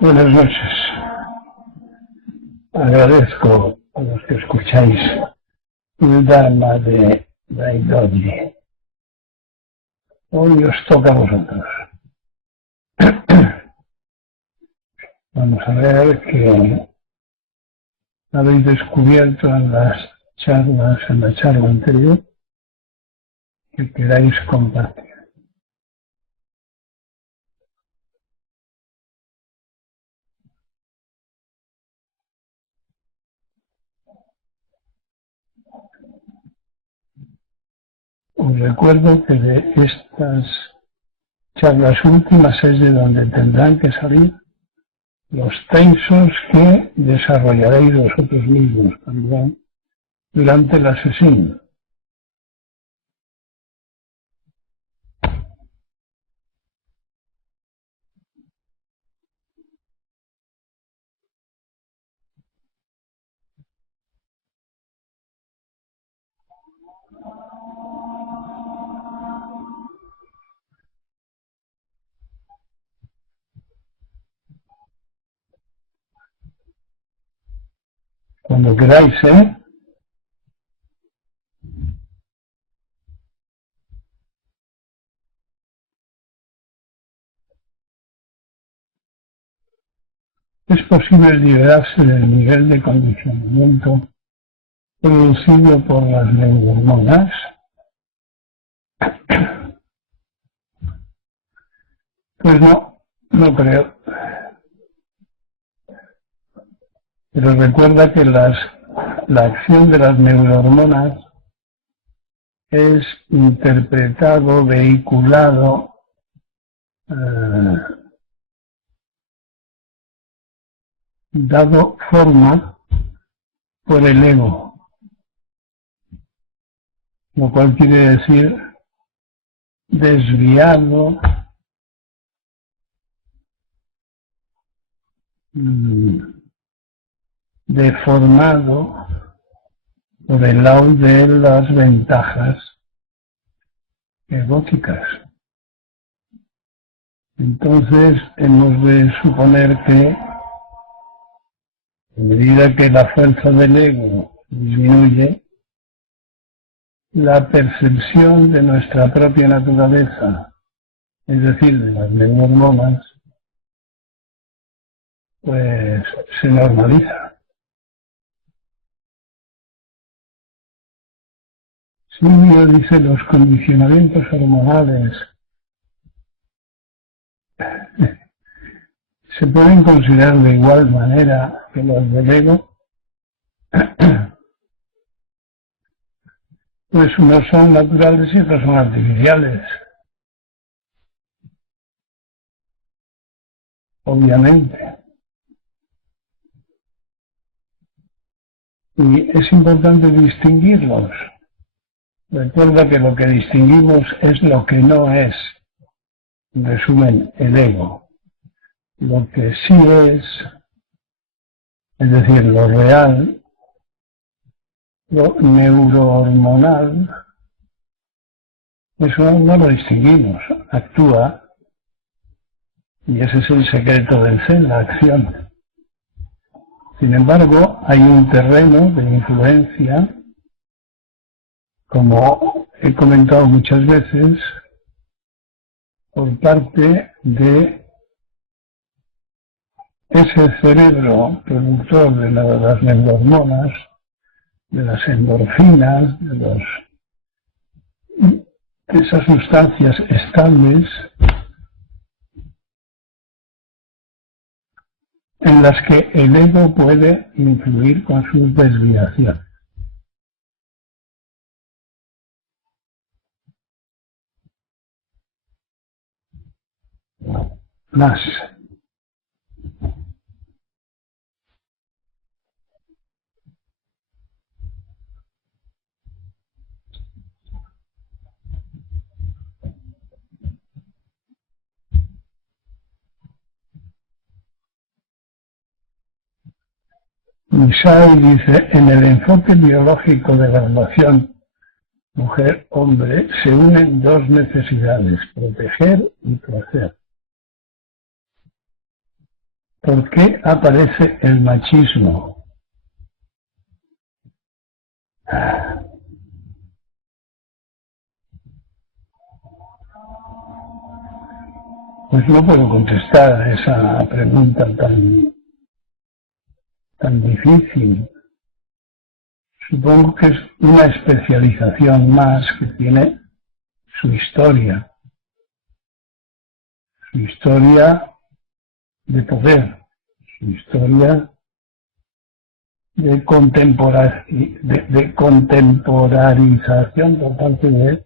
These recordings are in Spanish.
Buenas noches. Agradezco a los que escucháis el Dharma de Daidodji. Hoy os toca a vosotros. Vamos a ver qué habéis descubierto en la charla anterior que queráis compartir. Os recuerdo que de estas charlas últimas es de donde tendrán que salir los tensos que desarrollaréis vosotros mismos también durante la sesión. Cuando queráis, ¿eh? Es posible liberarse del nivel de condicionamiento producido por las neurohormonas. Pues no creo. Pero recuerda que la acción de las neurohormonas es interpretado, vehiculado, dado forma por el ego, lo cual quiere decir desviado, deformado por el lado de las ventajas egóticas. Entonces hemos de suponer que a medida que la fuerza del ego disminuye, la percepción de nuestra propia naturaleza, es decir, de las neurohormonas, pues se normaliza. Silvio dice, los condicionamientos hormonales se pueden considerar de igual manera que los del ego. Pues unos son naturales y otros son artificiales. Obviamente. Y es importante distinguirlos. Recuerda que lo que distinguimos es lo que no es, en resumen, el ego. Lo que sí es decir, lo real, lo neurohormonal, eso no lo distinguimos, actúa, y ese es el secreto del Zen, la acción. Sin embargo, hay un terreno de influencia, como he comentado muchas veces, por parte de ese cerebro productor de las neurohormonas, de las endorfinas, de esas sustancias estables en las que el ego puede influir con su desviación. Más. Misai dice, en el enfoque biológico de la relación mujer-hombre se unen dos necesidades, proteger y placer. ¿Por qué aparece el machismo? Pues no puedo contestar a esa pregunta tan difícil. Supongo que es una especialización más que tiene su historia de poder, su historia de contemporanización por parte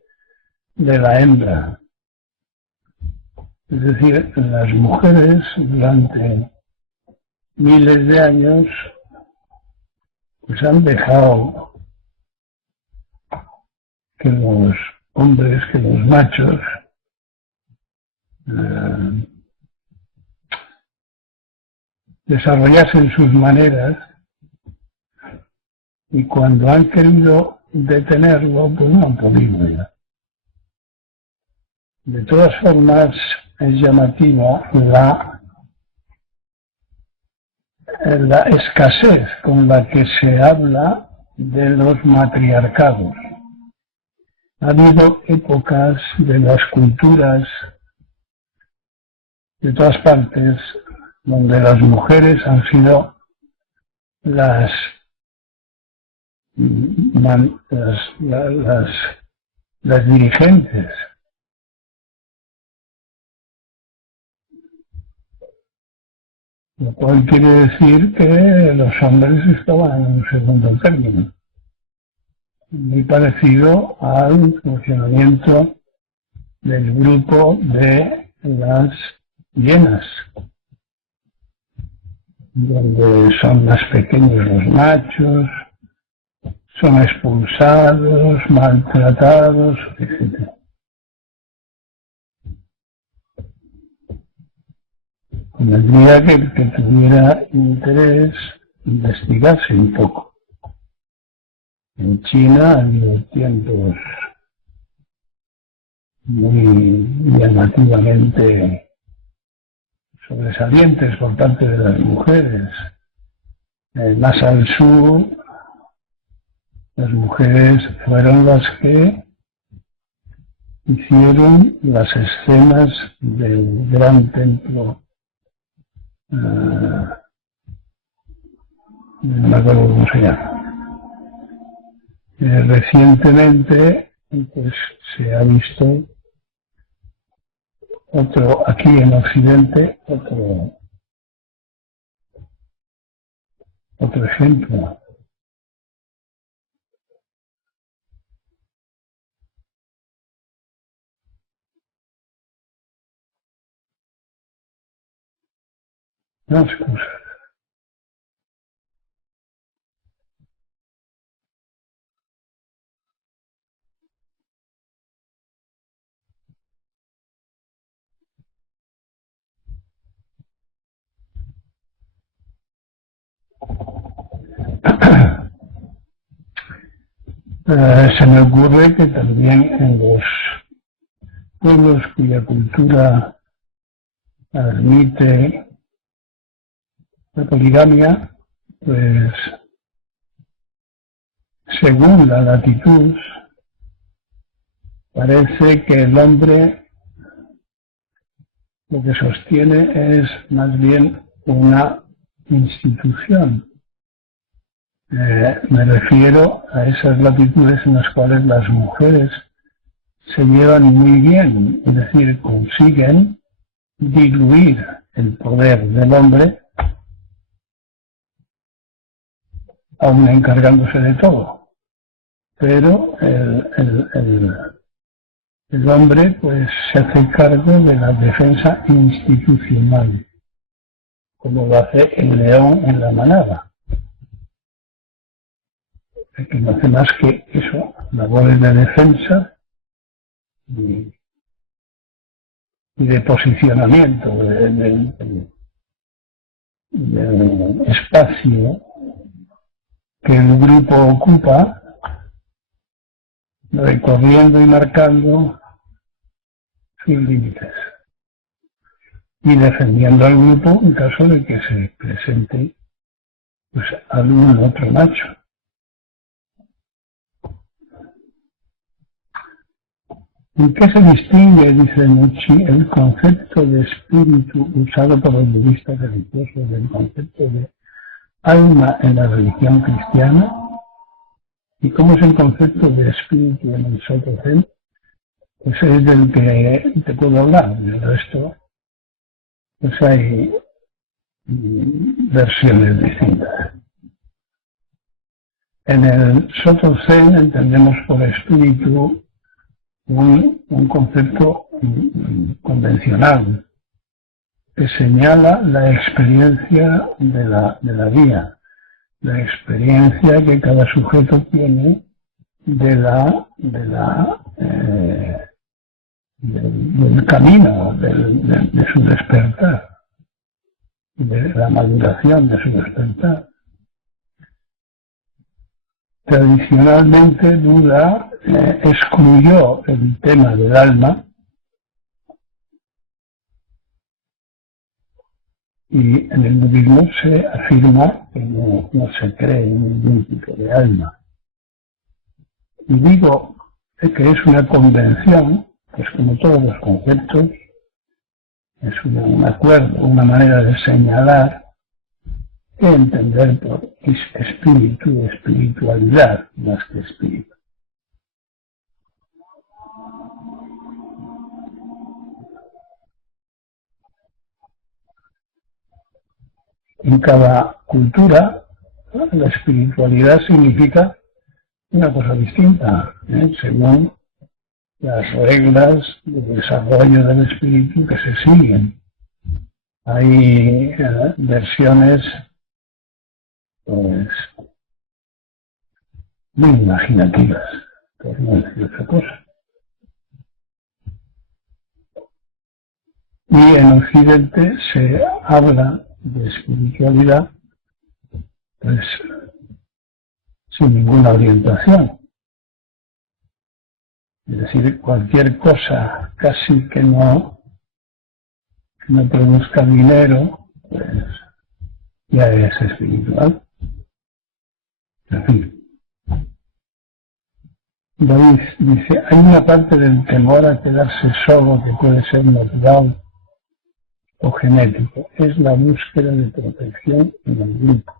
de la hembra. Es decir, las mujeres durante miles de años pues han dejado que los hombres, que los machos desarrollasen sus maneras, y cuando han querido detenerlo, pues no han podido ya. De todas formas, es llamativa la escasez con la que se habla de los matriarcados. Ha habido épocas de las culturas de todas partes donde las mujeres han sido las dirigentes. Lo cual quiere decir que los hombres estaban en un segundo término, muy parecido al funcionamiento del grupo de las hienas, donde son más pequeños los machos, son expulsados, maltratados, etc. Convendría que el que tuviera interés investigase un poco. En China ha habido tiempos muy llamativamente sobresalientes por parte de las mujeres. Más al sur, las mujeres fueron las que hicieron las escenas del gran templo. No me acuerdo cómo se llama. Recientemente pues se ha visto otro, aquí en Occidente, otro ejemplo. No, excusa. Se me ocurre que también en los pueblos cuya cultura admite la poligamia, pues según la latitud, parece que el hombre lo que sostiene es más bien una institución. Me refiero a esas latitudes en las cuales las mujeres se llevan muy bien, es decir, consiguen diluir el poder del hombre, aún encargándose de todo. Pero el hombre pues se hace cargo de la defensa institucional, como lo hace el león en la manada, que no hace más que eso, labores de defensa y de posicionamiento del espacio que el grupo ocupa, recorriendo y marcando sus límites. y defendiendo al grupo en caso de que se presente pues algún otro macho. ¿En qué se distingue, dice Nucci, el concepto de espíritu usado por los budistas religiosos del concepto de alma en la religión cristiana? ¿Y cómo es el concepto de espíritu en el Soto Zen? Pues es del que te puedo hablar. Del resto, pues hay versiones distintas. En el Soto Zen entendemos por espíritu un concepto convencional que señala la experiencia de la vida, la experiencia que cada sujeto tiene del camino, de su despertar, de la maduración de su despertar. Tradicionalmente Buda excluyó el tema del alma y en el budismo se afirma que no se cree en ningún tipo de alma. Y digo que es una convención, pues como todos los conceptos, es un acuerdo, una manera de señalar que entender por espíritu, espiritualidad, más que espíritu. En cada cultura, la espiritualidad significa una cosa distinta, según las reglas de desarrollo del espíritu que se siguen. Hay versiones pues muy imaginativas, por no decir otra cosa. Y en Occidente se habla de espiritualidad pues sin ninguna orientación. Es decir, cualquier cosa casi que no produzca dinero, pues ya es espiritual. En fin. David dice, hay una parte del temor a quedarse solo que puede ser natural o genético. Es la búsqueda de protección en el grupo.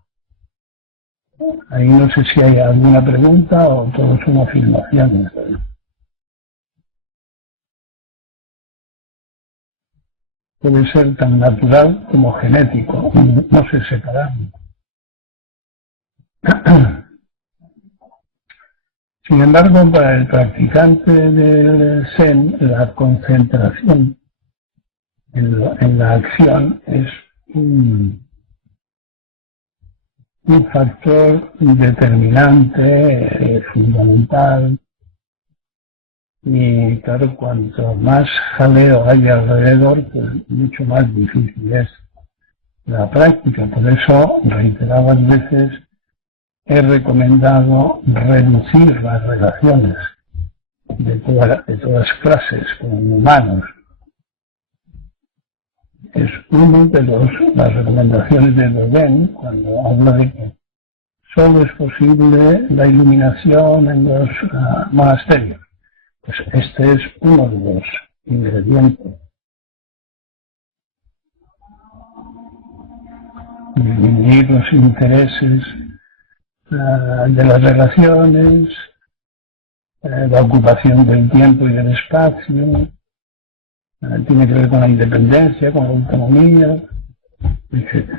Ahí no sé si hay alguna pregunta o todo son afirmaciones. Puede ser tan natural como genético, no se separan. Sin embargo, para el practicante del Zen, la concentración en la acción es un factor determinante, fundamental, y claro, cuanto más jaleo hay alrededor, pues mucho más difícil es la práctica. Por eso, reiteradas veces, he recomendado reducir las relaciones de todas clases con humanos. Es una de las recomendaciones de Dogen cuando habla de que solo es posible la iluminación en los monasterios. Pues este es uno de los ingredientes. Disminuir los intereses de las relaciones, la ocupación del tiempo y del espacio, tiene que ver con la independencia, con la autonomía, etc.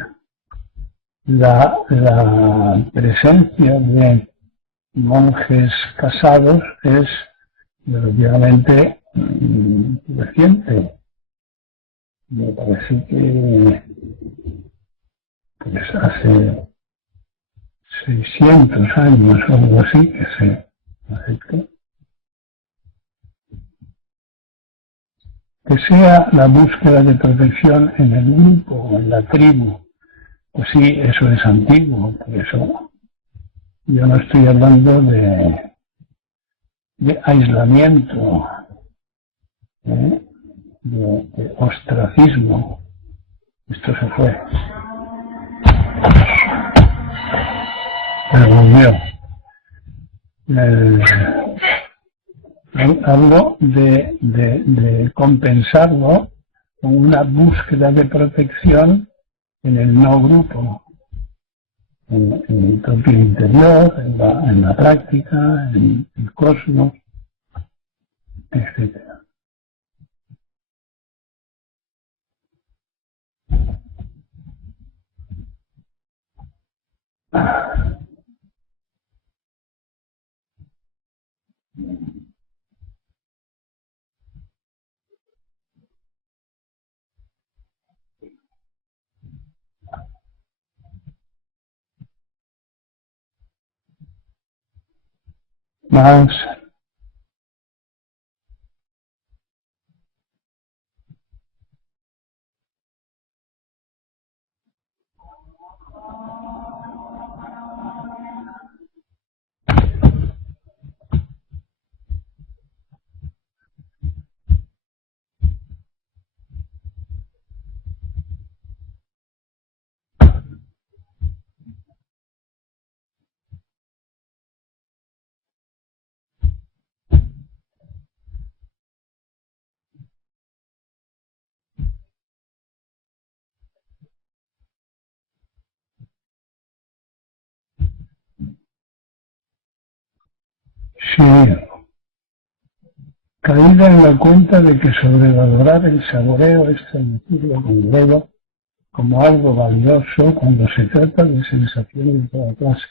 La presencia de monjes casados es relativamente reciente. Me parece que pues hace 600 años o algo así que se aceptó. Que sea la búsqueda de protección en el grupo o en la tribu, pues sí, eso es antiguo, por eso yo no estoy hablando de aislamiento, de ostracismo, Esto se fue. Pero volvió. Hablo de compensarlo con una búsqueda de protección en el no grupo, en el propio interior, en la práctica, en el cosmos, etc. Más. Sí, caída en la cuenta de que sobrevalorar el saboreo es transmitirlo con el ego como algo valioso cuando se trata de sensaciones de toda clase,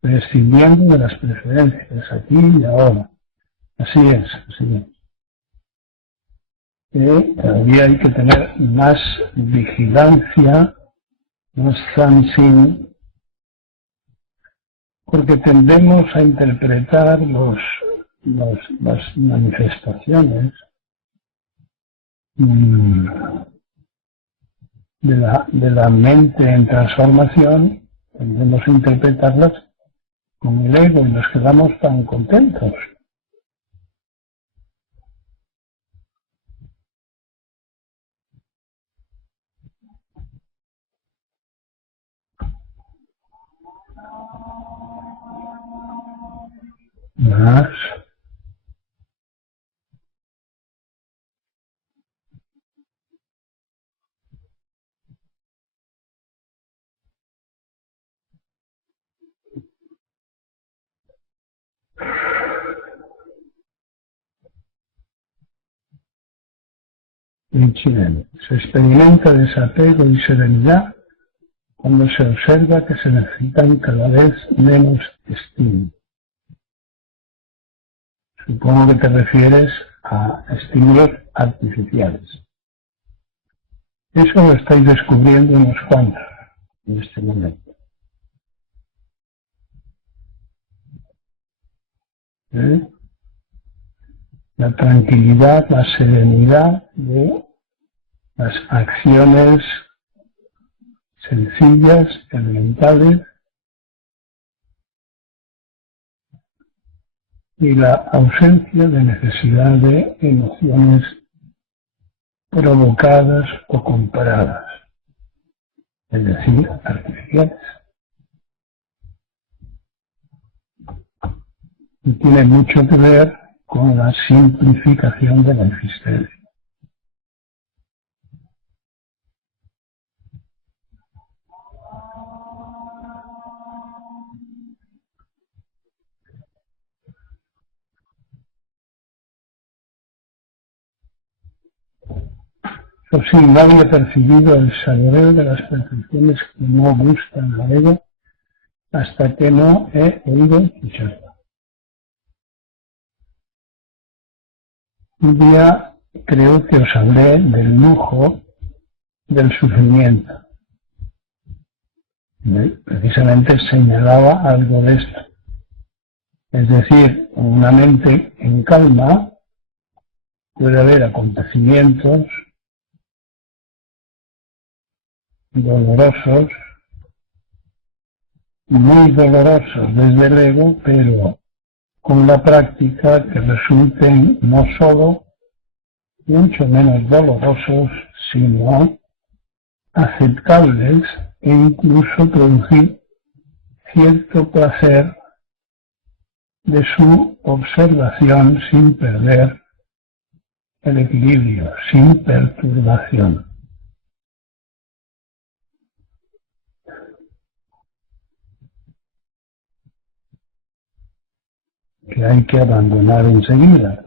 prescindiendo de las preferencias aquí y ahora. Así es, así es. Todavía hay que tener más vigilancia, más sensing, porque tendemos a interpretar las manifestaciones de la mente en transformación, tendemos a interpretarlas con el ego y nos quedamos tan contentos. Más. En Chile se experimenta desapego y serenidad cuando se observa que se necesitan cada vez menos estímulos. Supongo que te refieres a estímulos artificiales. Eso lo estáis descubriendo unos cuantos en este momento. La tranquilidad, la serenidad de las acciones sencillas, elementales, y la ausencia de necesidad de emociones provocadas o comparadas, es decir, artificiales. Y tiene mucho que ver con la simplificación de la existencia. Eso sí, nadie ha percibido el saboreo de las percepciones que no gustan al ego hasta que no he oído escucharlo. Un día creo que os hablé del lujo del sufrimiento. Precisamente señalaba algo de esto. Es decir, en una mente en calma puede haber acontecimientos dolorosos, muy dolorosos desde el ego, pero con la práctica que resulten no solo mucho menos dolorosos, sino aceptables e incluso producir cierto placer de su observación sin perder el equilibrio, sin perturbación. Que hay que abandonar enseguida.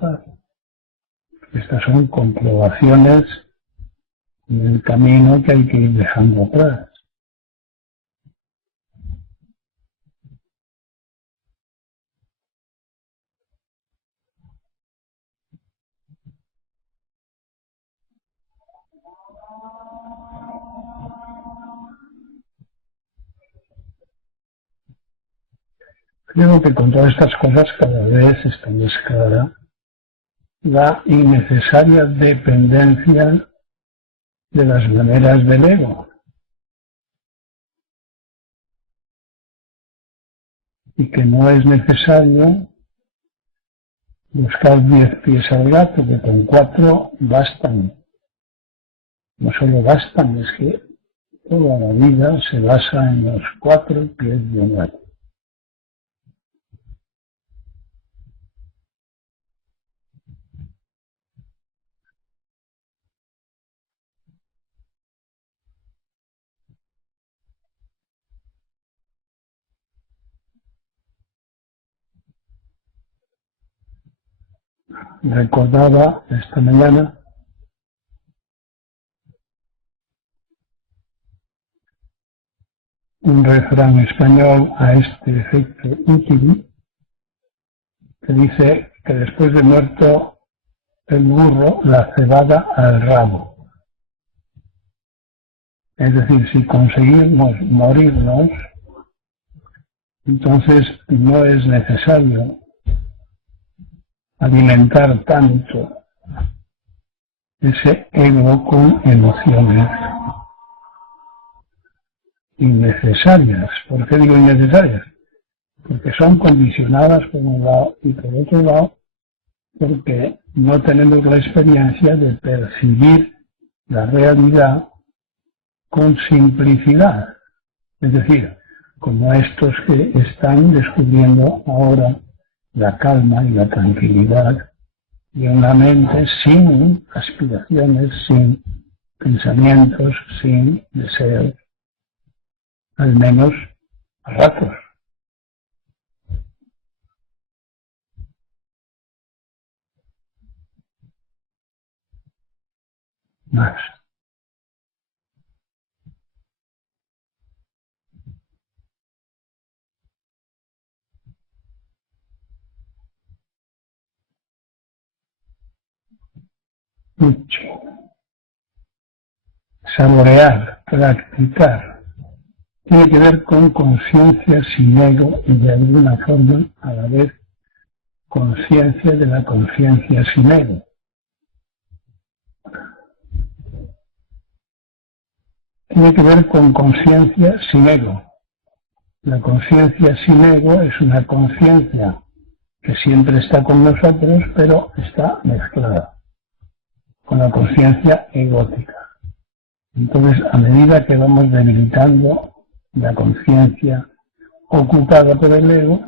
Estas son comprobaciones en el camino que hay que ir dejando atrás. Creo que con todas estas cosas cada vez está más clara la innecesaria dependencia de las maneras del ego. Y que no es necesario buscar 10 pies al gato, que con 4 bastan. No solo bastan, es que toda la vida se basa en los 4 pies de un gato. Recordaba esta mañana un refrán español a este efecto útil que dice que después de muerto el burro, la cebada al rabo. Es decir, si conseguimos morirnos, entonces no es necesario alimentar tanto ese ego con emociones innecesarias. ¿Por qué digo innecesarias? Porque son condicionadas por un lado y por otro lado porque no tenemos la experiencia de percibir la realidad con simplicidad. Es decir, como estos que están descubriendo ahora la calma y la tranquilidad de una mente sin aspiraciones, sin pensamientos, sin deseos, al menos a ratos. Más. Mucho. Saborear, practicar, tiene que ver con conciencia sin ego y de alguna forma a la vez conciencia de la conciencia sin ego. Tiene que ver con conciencia sin ego. La conciencia sin ego es una conciencia que siempre está con nosotros, pero está mezclada con la conciencia egótica. Entonces, a medida que vamos debilitando la conciencia ocupada por el ego,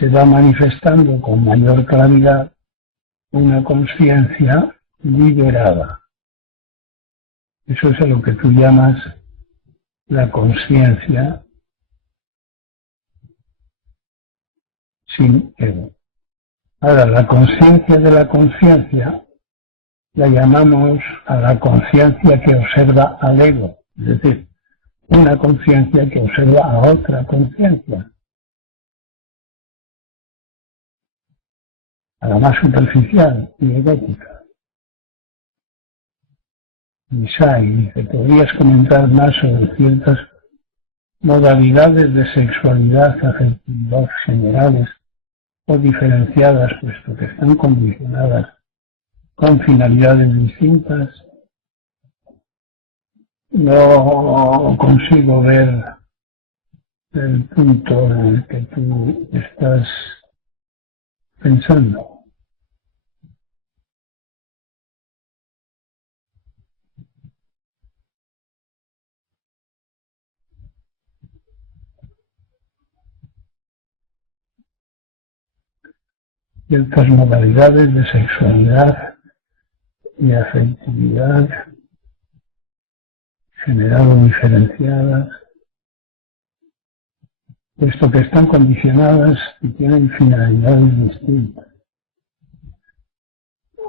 se va manifestando con mayor claridad una conciencia liberada. Eso es a lo que tú llamas la conciencia sin ego. Ahora, la conciencia de la conciencia la llamamos a la conciencia que observa al ego, es decir, una conciencia que observa a otra conciencia, a la más superficial y egótica. Misai dice, ¿podrías comentar más sobre ciertas modalidades de sexualidad afectivas generales o diferenciadas, puesto que están condicionadas con finalidades distintas? No consigo ver el punto en el que tú estás pensando. ciertas modalidades de sexualidad y afectividad generado diferenciadas, puesto que están condicionadas y tienen finalidades distintas.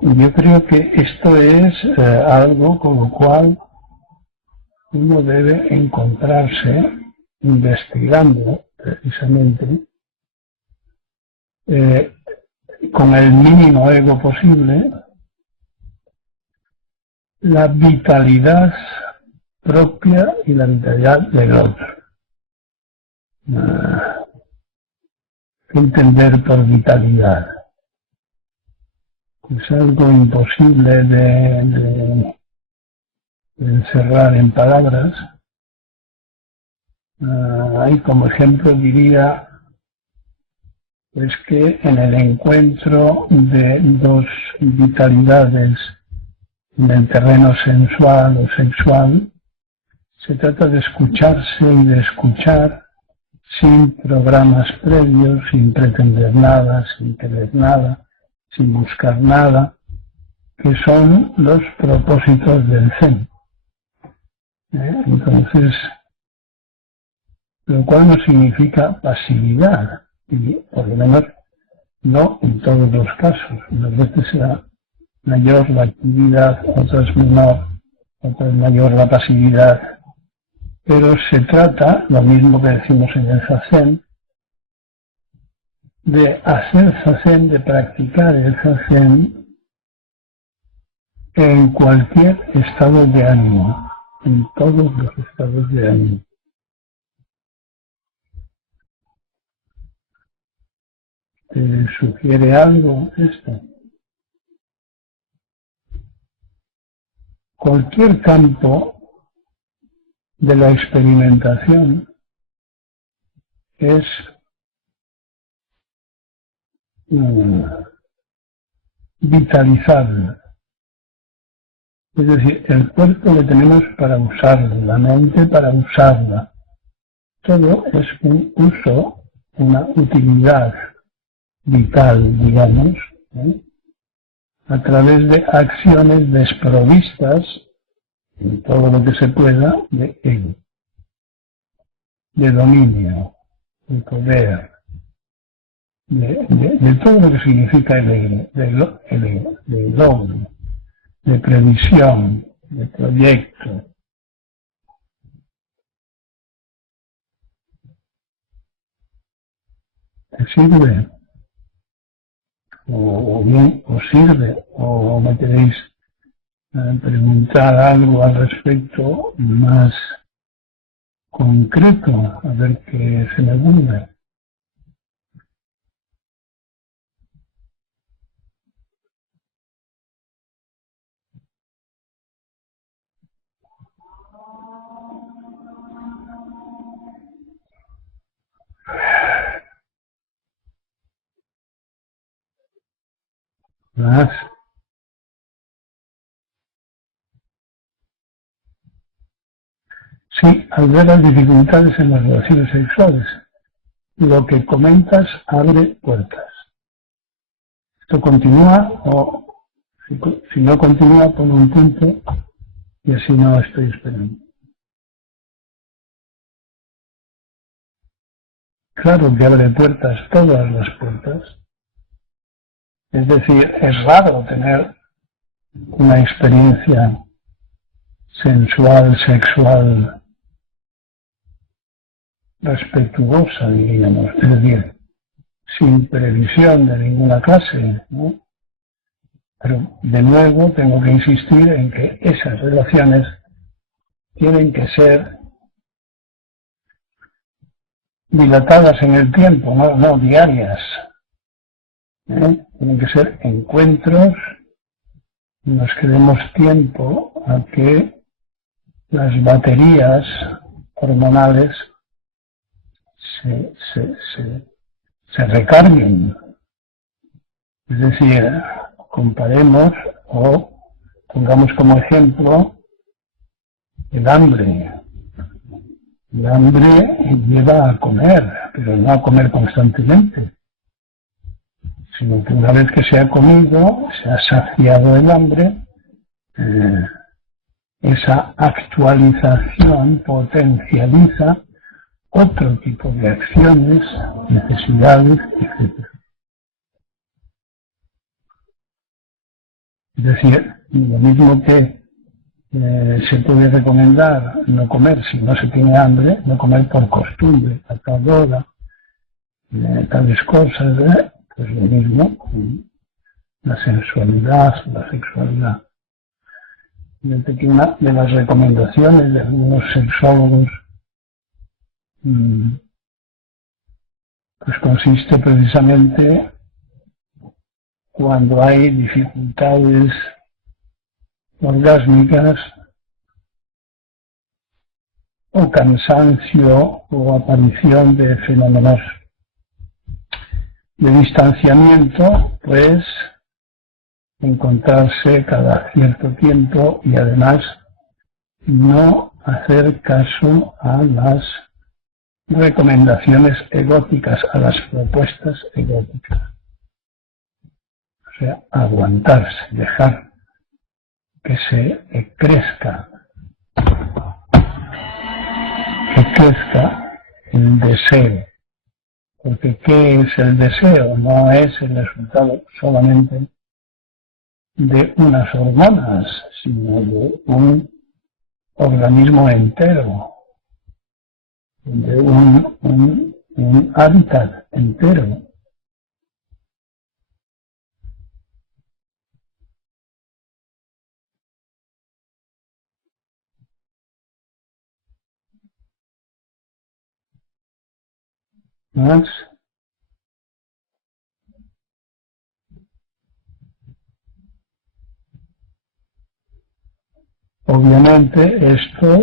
Y yo creo que esto es algo con lo cual uno debe encontrarse investigando precisamente con el mínimo ego posible la vitalidad propia y la vitalidad del otro. Entender por vitalidad es algo imposible de encerrar en palabras. Ahí como ejemplo diría pues que en el encuentro de dos vitalidades en el terreno sensual o sexual se trata de escucharse y de escuchar sin programas previos, sin pretender nada, sin querer nada, sin buscar nada, que son los propósitos del Zen. Entonces, lo cual no significa pasividad, y por lo menos no en todos los casos. Unas veces será mayor la actividad, otras menor, otras mayor la pasividad, pero se trata, lo mismo que decimos en el Zazen, de hacer Zazen, de practicar el Zazen en cualquier estado de ánimo, en todos los estados de ánimo. ¿Te sugiere algo esto? Cualquier campo de la experimentación es vitalizable. Es decir, el cuerpo lo tenemos para usarlo, la mente para usarla. Todo es un uso, una utilidad vital, digamos, a través de acciones desprovistas, en todo lo que se pueda, de ego, de dominio, de poder, de todo lo que significa el ego, de logro, de previsión, de proyecto. ¿Te sirve? O bien os sirve, o me queréis preguntar algo al respecto más concreto, a ver qué se me ocurre. Más. Sí, al ver las dificultades en las relaciones sexuales, lo que comentas abre puertas. Esto continúa, o si no continúa, pon un punto y así no estoy esperando. Claro que abre puertas, todas las puertas. Es decir, es raro tener una experiencia sensual, sexual, respetuosa, diríamos, es decir, sin previsión de ninguna clase, ¿no? Pero de nuevo tengo que insistir en que esas relaciones tienen que ser dilatadas en el tiempo, no diarias. Tienen que ser encuentros en los que demos tiempo a que las baterías hormonales se recarguen. Es decir, comparemos o pongamos como ejemplo el hambre. El hambre lleva a comer, pero no a comer constantemente, sino que una vez que se ha comido, se ha saciado el hambre, esa actualización potencializa otro tipo de acciones, necesidades, etc. Es decir, lo mismo que se puede recomendar no comer si no se tiene hambre, no comer por costumbre, a tal hora, tales cosas, pues lo mismo con la sensualidad, la sexualidad. Fíjate que una de las recomendaciones de algunos sexólogos pues consiste precisamente cuando hay dificultades orgásmicas o cansancio o aparición de fenómenos de distanciamiento, pues encontrarse cada cierto tiempo y además no hacer caso a las recomendaciones egóticas, a las propuestas egóticas. O sea, aguantarse, dejar que se crezca el deseo. Porque ¿qué es el deseo? No es el resultado solamente de unas hormonas, sino de un organismo entero, de un hábitat entero. Más, obviamente esto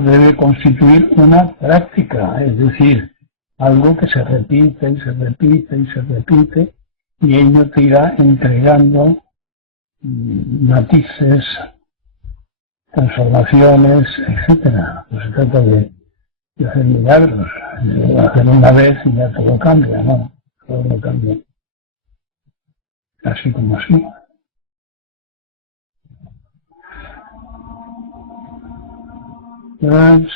debe constituir una práctica, es decir, algo que se repite y se repite y se repite, y ello te irá entregando matices, transformaciones, etcétera. No se trata de hacer milagros, de hacer una vez y ya todo cambia, no, todo no cambia. Así como así. Pues,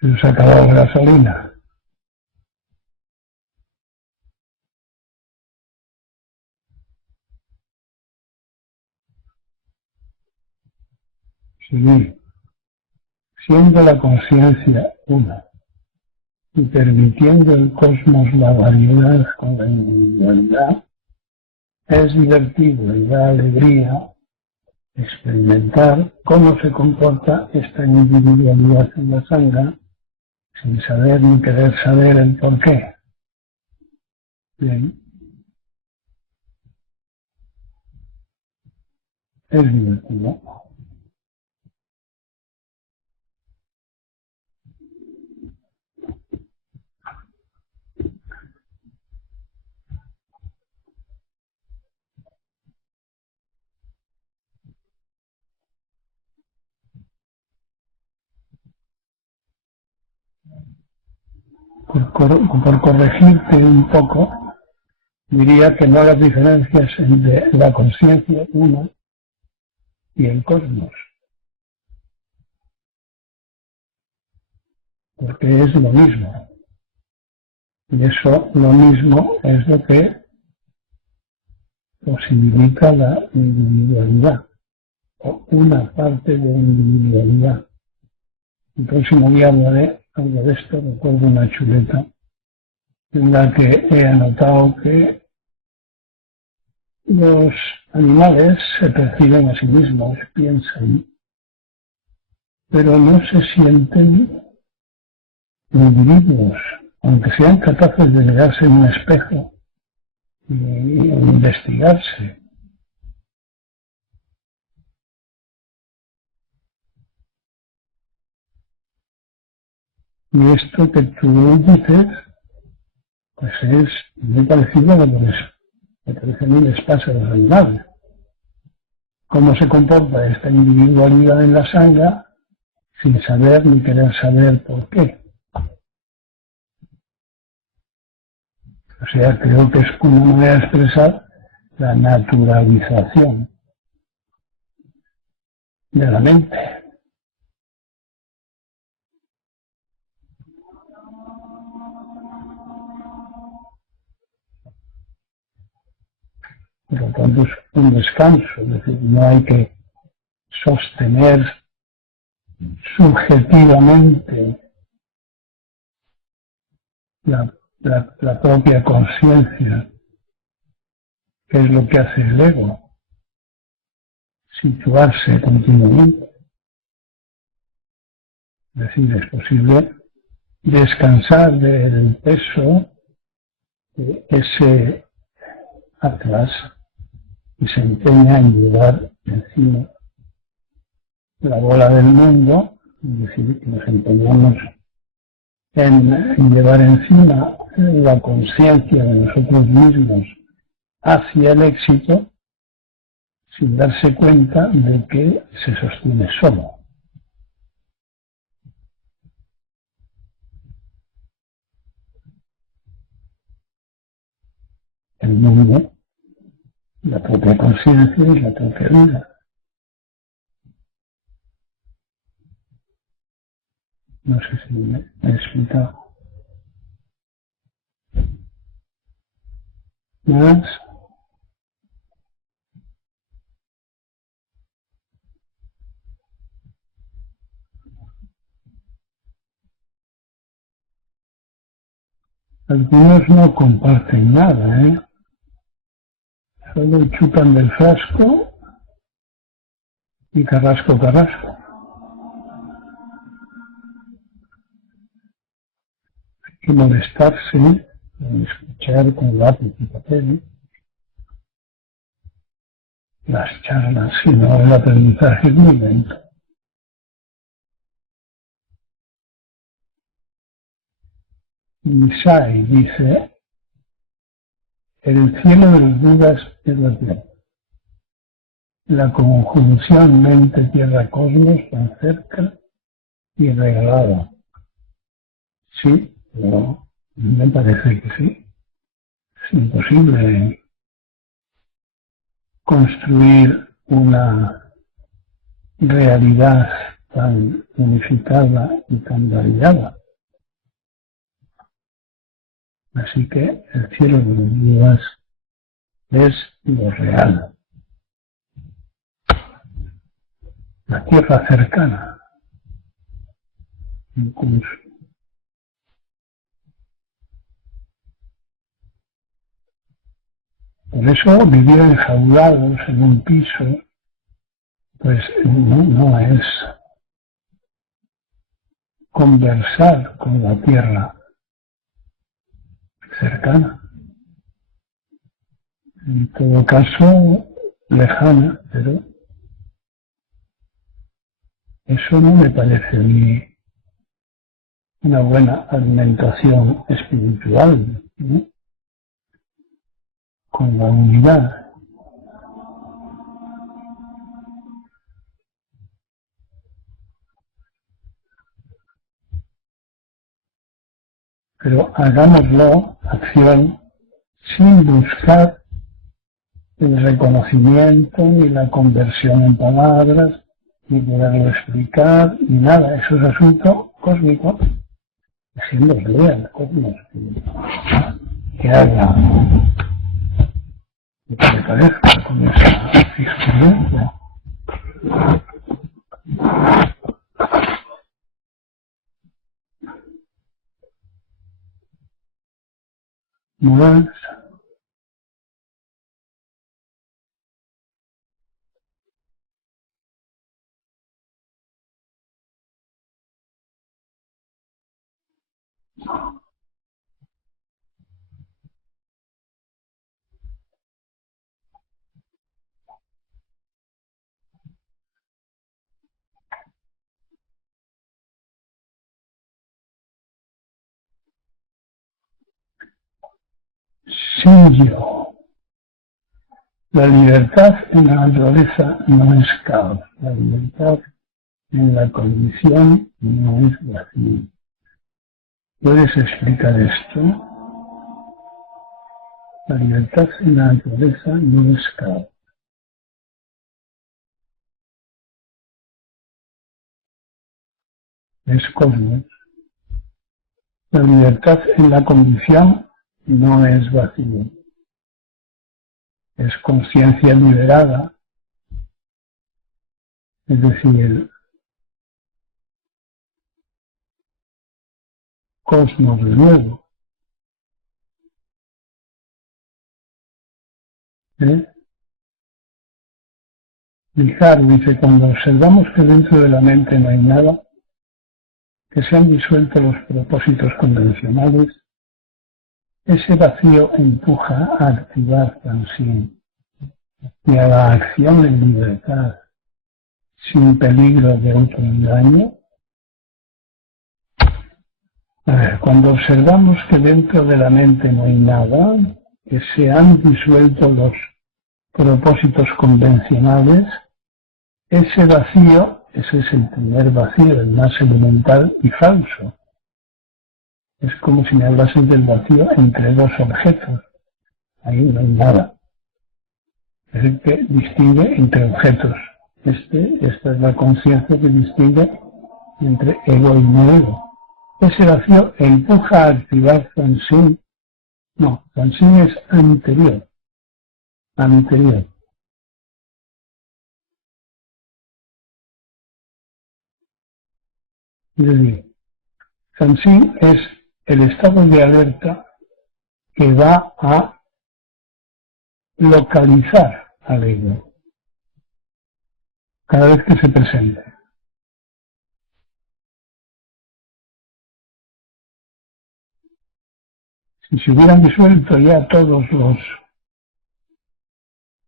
se os ha acabado la gasolina. Sí, siendo la conciencia una y permitiendo el cosmos la variedad con la individualidad, es divertido y da alegría experimentar cómo se comporta esta individualidad en la sangha sin saber ni querer saber el porqué. Bien, es divertido. Por corregirte un poco, diría que no hagas diferencias entre la conciencia una y el cosmos, porque es lo mismo. Y eso, lo mismo, es lo que posibilita la individualidad, o una parte de individualidad. El próximo día hablaré algo de esto, recuerdo una chuleta en la que he anotado que los animales se perciben a sí mismos, piensan, pero no se sienten individuos, aunque sean capaces de mirarse en un espejo y investigarse. Y esto que tú dices, pues es muy parecido a lo que me parece a mí les pasa a los animales. Cómo se comporta esta individualidad en la sangre sin saber ni querer saber por qué. O sea, creo que es una manera de expresar la naturalización de la mente. Por lo tanto, es un descanso, es decir, no hay que sostener subjetivamente la propia conciencia, que es lo que hace el ego, situarse continuamente. Es decir, es posible descansar del peso de ese atlas y se empeña en llevar encima la bola del mundo, es decir, que nos empeñamos en llevar encima la conciencia de nosotros mismos hacia el éxito sin darse cuenta de que se sostiene solo. El mundo, la propia conciencia y la propia vida. No sé si me he explicado. Más, algunos no comparten nada, solo chupan del frasco y carrasco, carrasco. Y molestarse en escuchar con lápiz y papel las charlas, sino el aprendizaje es muy lento. Misai dice, el cielo de las dudas es la tierra. La conjunción mente-tierra-cosmos tan cerca y regalada. Sí, pero me parece que sí. Es imposible construir una realidad tan unificada y tan variada. Así que el cielo de las dudas es lo real. La tierra cercana, incluso. Por eso vivir enjaulados en un piso, pues no es conversar con la tierra cercana. En todo caso, lejana, pero eso no me parece a mí una buena alimentación espiritual, ¿no? Con la unidad. Pero hagámoslo, acción, sin buscar el reconocimiento ni la conversión en palabras, ni poderlo explicar, ni nada. Eso es asunto cósmico. Diciéndole al cosmos que haga lo que le parezca con esa experiencia. Más sin yo. La libertad en la naturaleza no es caos. La libertad en la condición no es vacío. ¿Puedes explicar esto? La libertad en la naturaleza no es caos. Es cosmos. La libertad en la condición no es vacío. Es conciencia liberada, es decir, cosmos de nuevo. Vijar dice, cuando observamos que dentro de la mente no hay nada, que se han disuelto los propósitos convencionales, ese vacío empuja a activar Fansin y a la acción en libertad, sin peligro de autoengaño. A ver, cuando observamos que dentro de la mente no hay nada, que se han disuelto los propósitos convencionales, ese vacío, ese es el primer vacío, el más elemental y falso. Es como si me hablasen del vacío entre dos objetos. Ahí no hay nada. Es el que distingue entre objetos. Esta es la conciencia que distingue entre ego y no ego. Ese vacío empuja a activar Fansin. No, Fansin es anterior. Anterior. Es decir, Fansin es el estado de alerta que va a localizar al ego cada vez que se presente. Si se hubieran disuelto ya todos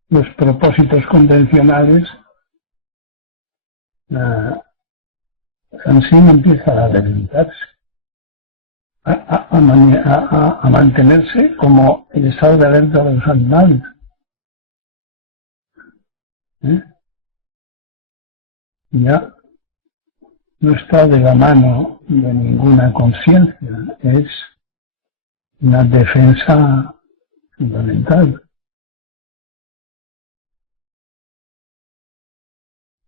los propósitos convencionales, Fansin empieza a debilitarse, a mantenerse como el estado de alerta de los animales. Ya no está de la mano de ninguna conciencia, es una defensa fundamental.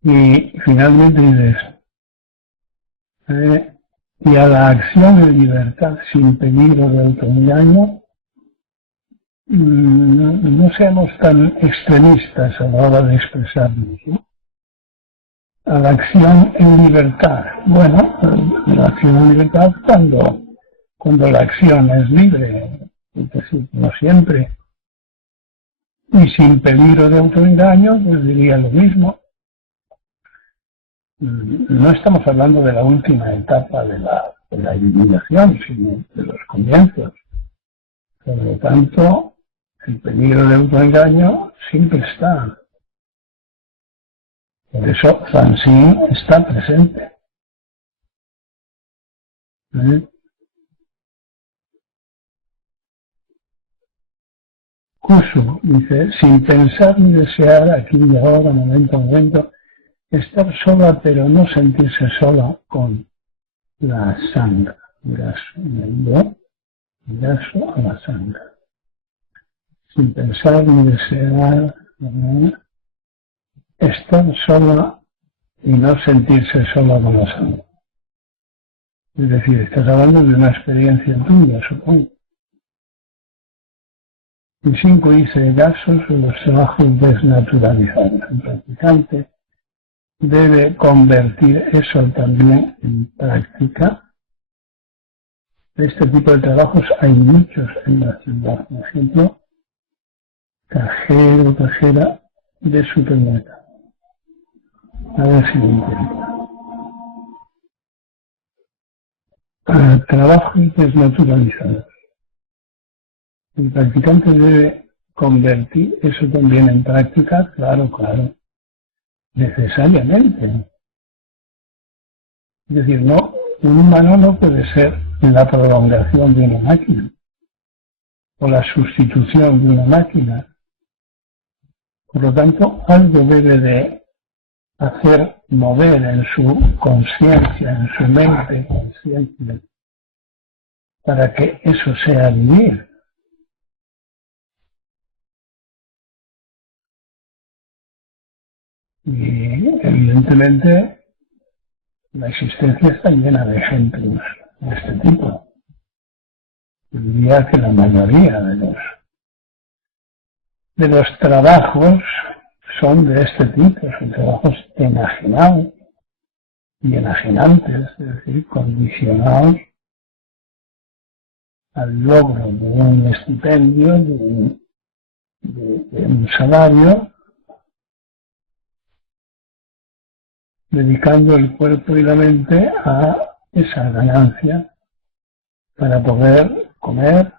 Y finalmente dices, y a la acción de libertad sin peligro de autoengaño, no seamos tan extremistas a la hora de expresarnos, ¿no? A la acción en libertad. Bueno, la acción en libertad cuando la acción es libre, es decir, no siempre, y sin peligro de autoengaño, pues diría lo mismo. No estamos hablando de la última etapa de la iluminación, sino de los comienzos. Por lo tanto, el peligro de autoengaño siempre está. Por eso Fansin está presente. Kusu dice, sin pensar ni desear, aquí y ahora, momento a momento, estar sola pero no sentirse sola con la sangha. Mirazo a la sangha. Sin pensar ni desear, estar sola y no sentirse sola con la sangha. Es decir, estás hablando de una experiencia tuya, supongo. Y 5 dice, casos de los trabajos desnaturalizados. El practicante debe convertir eso también en práctica. Este tipo de trabajos hay muchos en la ciudad. Por ejemplo, cajero, cajera de supermercado. A ver si lo entiendo. Trabajos desnaturalizados. El practicante debe convertir eso también en práctica, claro, necesariamente. Es decir, no, un humano no puede ser la prolongación de una máquina. o la sustitución de una máquina. Por lo tanto, algo debe de hacer mover en su conciencia, en su mente consciente, para que eso sea vivir. Y evidentemente la existencia está llena de ejemplos de este tipo. Yo diría que la mayoría de los trabajos son de este tipo, son trabajos enajenados y enajenantes, es decir, condicionados al logro de un estipendio, de un salario, dedicando el cuerpo y la mente a esa ganancia para poder comer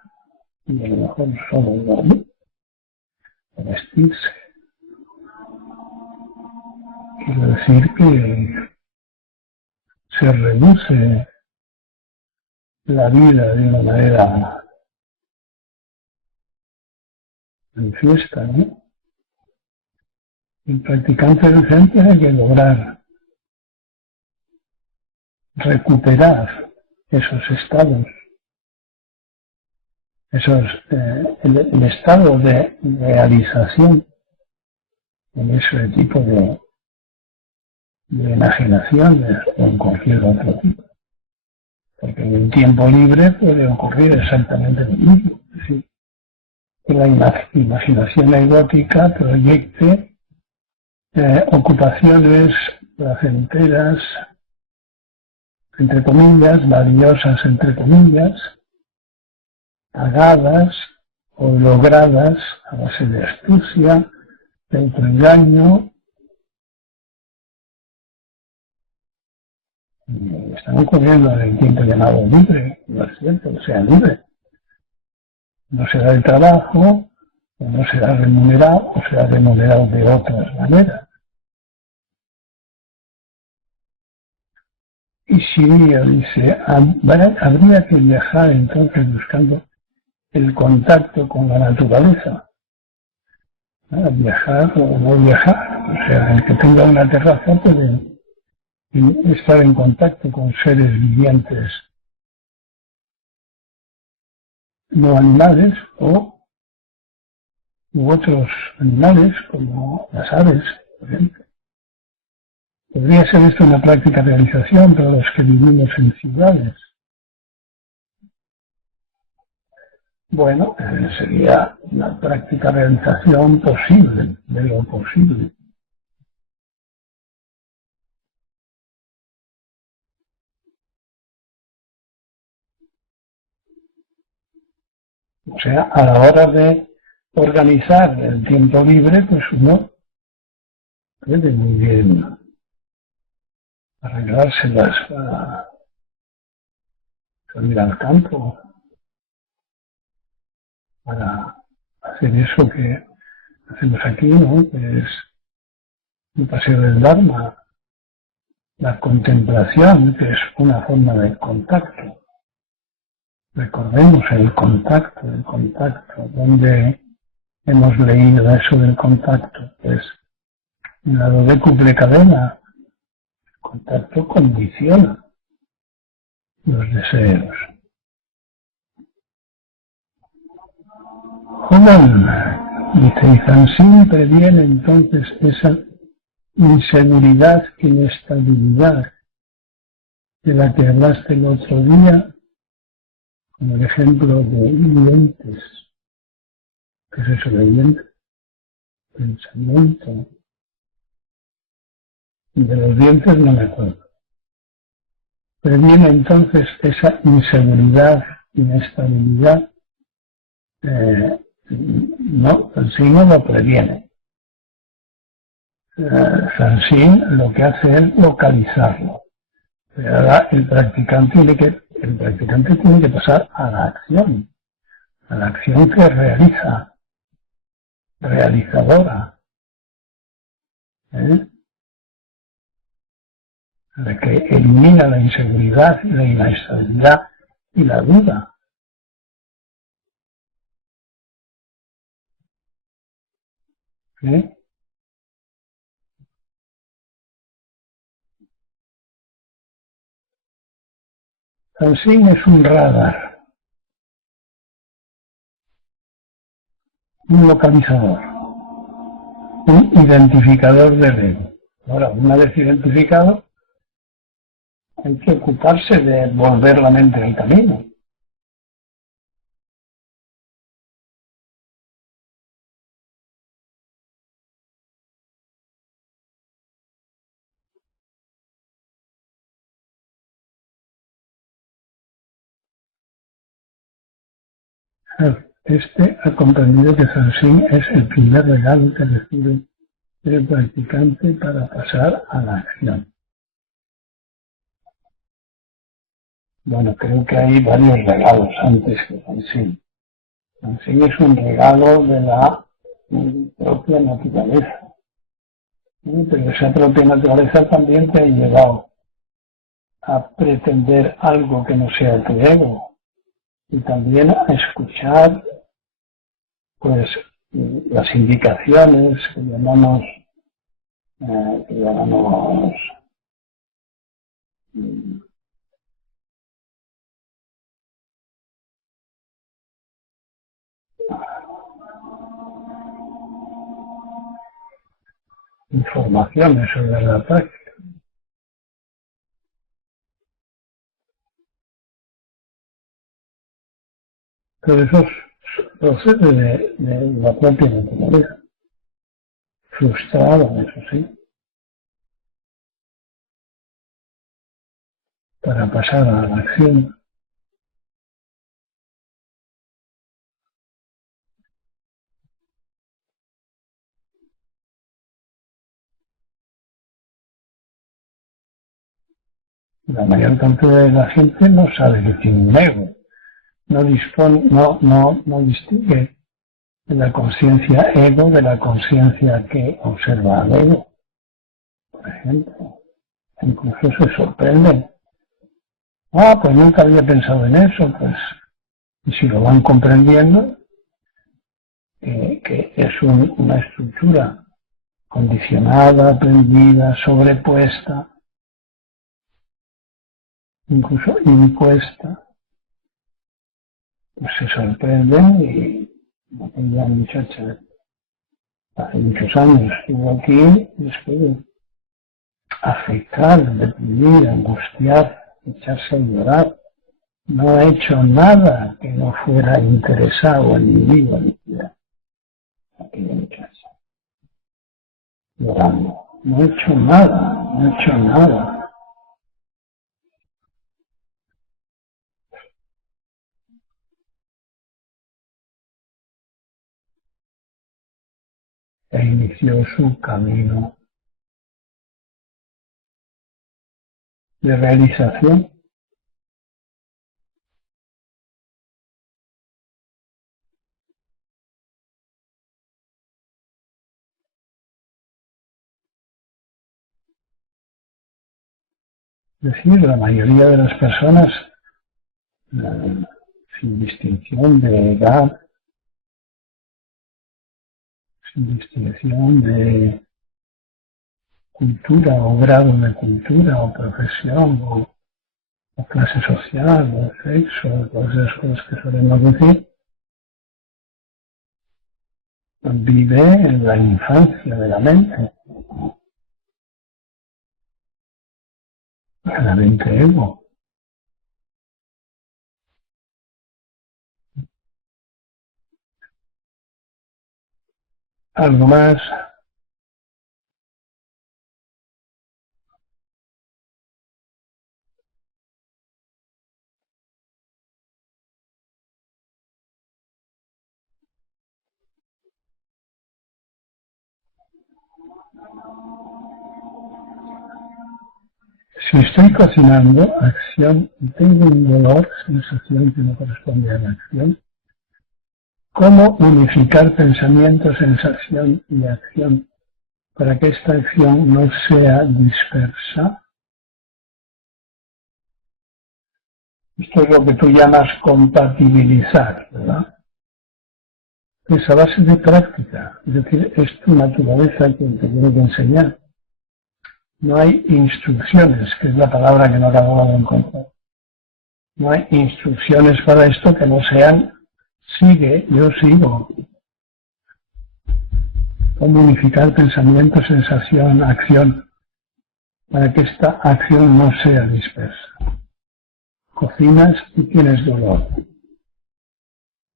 y a lo mejor solo dormir, vestirse. Quiero decir que se reduce la vida de una manera manifiesta, ¿no? El practicante del Zen tiene que lograr recuperar esos estados, el estado de realización en ese tipo de enajenaciones o en cualquier otro tipo. Porque en el tiempo libre puede ocurrir exactamente lo mismo. Es decir, que la imaginación egótica proyecte ocupaciones placenteras, entre comillas, valiosas, entre comillas, pagadas o logradas a base de astucia, de autoengaño. Están ocurriendo en el tiempo llamado libre, no es cierto, que sea libre. No será el trabajo, o no será remunerado, o será remunerado de otras maneras. Y Shiria dice, habría que viajar entonces buscando el contacto con la naturaleza. Viajar o no viajar. O sea, el que tenga una terraza puede estar en contacto con seres vivientes no animales u otros animales como las aves, por ejemplo. Podría ser esto una práctica realización para los que vivimos en ciudades. Bueno, sería una práctica realización posible, de lo posible. O sea, a la hora de organizar el tiempo libre, pues uno puede muy bien arreglárselas para salir al campo, para hacer eso que hacemos aquí, ¿no? Que es el paseo del Dharma, la contemplación, que es una forma de contacto. Recordemos el contacto, donde hemos leído eso del contacto, que es en la Dodécuple Cadena. Contacto condiciona los deseos. Joven, dice, y tan siempre viene entonces esa inseguridad, inestabilidad de la que hablaste el otro día, como el ejemplo de dientes. ¿Qué es eso de dientes? Pensamiento. Y de los dientes no me acuerdo. Pero viene entonces esa inseguridad, inestabilidad, no, sí no lo previene. Sansin lo que hace es localizarlo. Pero ahora el practicante tiene que pasar a la acción que realiza, realizadora, la que elimina la inseguridad, la inestabilidad y la duda. ¿eh? Sansín es un radar, un localizador, un identificador del ego. Ahora, una vez identificado, hay que ocuparse de volver la mente al camino. Este ha comprendido que Sansín es el primer regalo que recibe el practicante para pasar a la acción. Bueno, creo que hay varios regalos antes que Sansín. Sansín es un regalo de la propia naturaleza. Pero esa propia naturaleza también te ha llevado a pretender algo que no sea tu ego y también a escuchar pues las indicaciones que llamamos informaciones sobre la práctica. Pero eso procede de la propia naturaleza, frustrada, eso sí, para pasar a la acción. La mayor parte de la gente no sabe que tiene un ego, no distingue de la conciencia ego de la conciencia que observa al ego, por ejemplo. Incluso se sorprende. Pues nunca había pensado en eso, pues, y si lo van comprendiendo, que es una estructura condicionada, aprendida, sobrepuesta, incluso impuesta, pues se sorprenden y aquella muchacha hace muchos años estuvo aquí después de afectar, deprimir, angustiar, echarse a llorar. No ha hecho nada que no fuera interesado en mi vida, decía aquella muchacha, llorando. No he hecho nada, no he hecho nada. E inició su camino de realización. Es decir, la mayoría de las personas, sin distinción de edad, sin distinción de cultura o grado de cultura o profesión o clase social o sexo, todas esas cosas que solemos decir, vive en la infancia de la mente, en la mente ego. Algo más. Si estoy cocinando, acción, y tengo un dolor, sensación que no corresponde a la acción, ¿cómo unificar pensamiento, sensación y acción para que esta acción no sea dispersa? Esto es lo que tú llamas compatibilizar, ¿verdad? Es a base de práctica, es decir, es tu naturaleza quien te tiene que enseñar. No hay instrucciones, que es la palabra que no acababa de encontrar. No hay instrucciones para esto que no sean sigue, yo sigo. Cómo unificar pensamiento, sensación, acción, para que esta acción no sea dispersa. Cocinas y tienes dolor.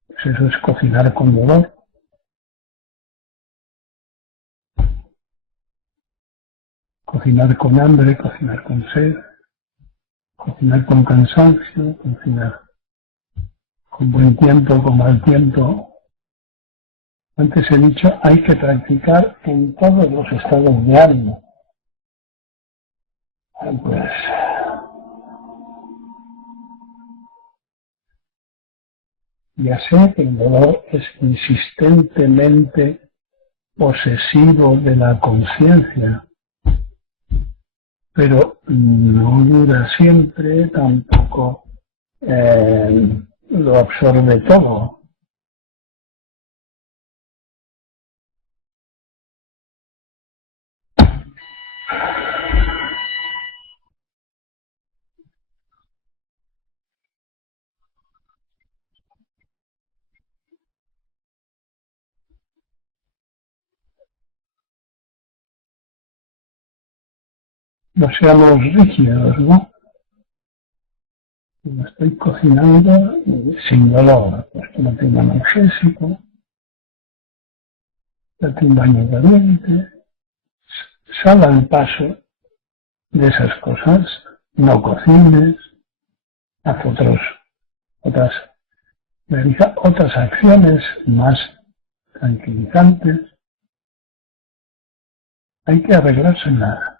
Pues eso es cocinar con dolor. Cocinar con hambre, cocinar con sed, cocinar con cansancio, cocinar con buen tiempo, con mal tiempo. Antes he dicho, hay que practicar en todos los estados de ánimo. Pues, ya sé que el dolor es insistentemente posesivo de la conciencia, pero no dura siempre, tampoco lo absorbe todo. No seamos rígidos, ¿no? Como estoy cocinando sin dolor, pues que no tenga analgésico, date un baño caliente, sal al paso de esas cosas, no cocines, haz realiza otras acciones más tranquilizantes. Hay que arreglarse nada.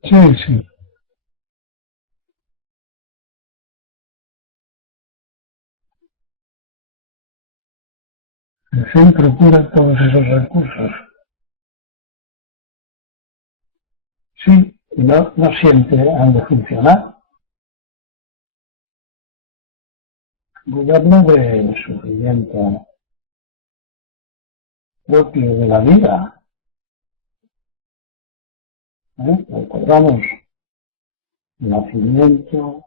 Sí, sí. El Zen procura todos esos recursos. Sí, y no siempre han de funcionar. Voy a hablar del sufrimiento propio de la vida. Recordamos el nacimiento,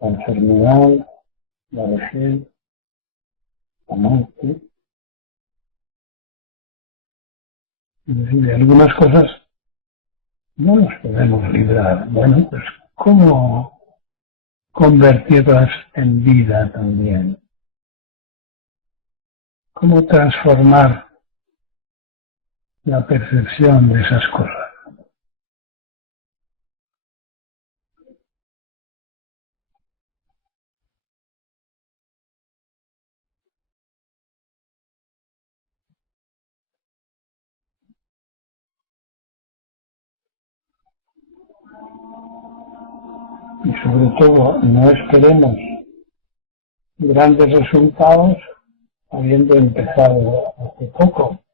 la enfermedad, la vejez, la muerte. Es decir, de algunas cosas no nos podemos librar. Bueno, pues ¿cómo convertirlas en vida también? ¿Cómo transformar la percepción de esas cosas? Y sobre todo, no esperemos grandes resultados habiendo empezado hace poco.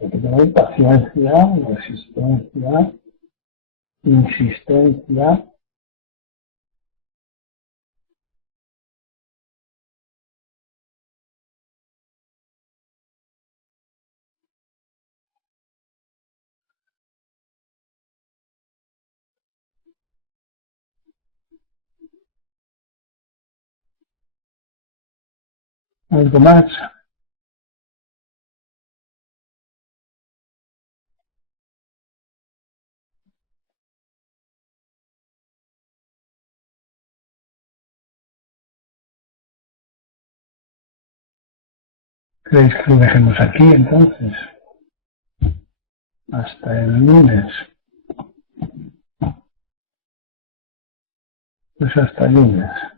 Hay que tener paciencia, resistencia, insistencia. Algo más. ¿Creéis que lo dejemos aquí entonces? Hasta el lunes. Pues hasta el lunes.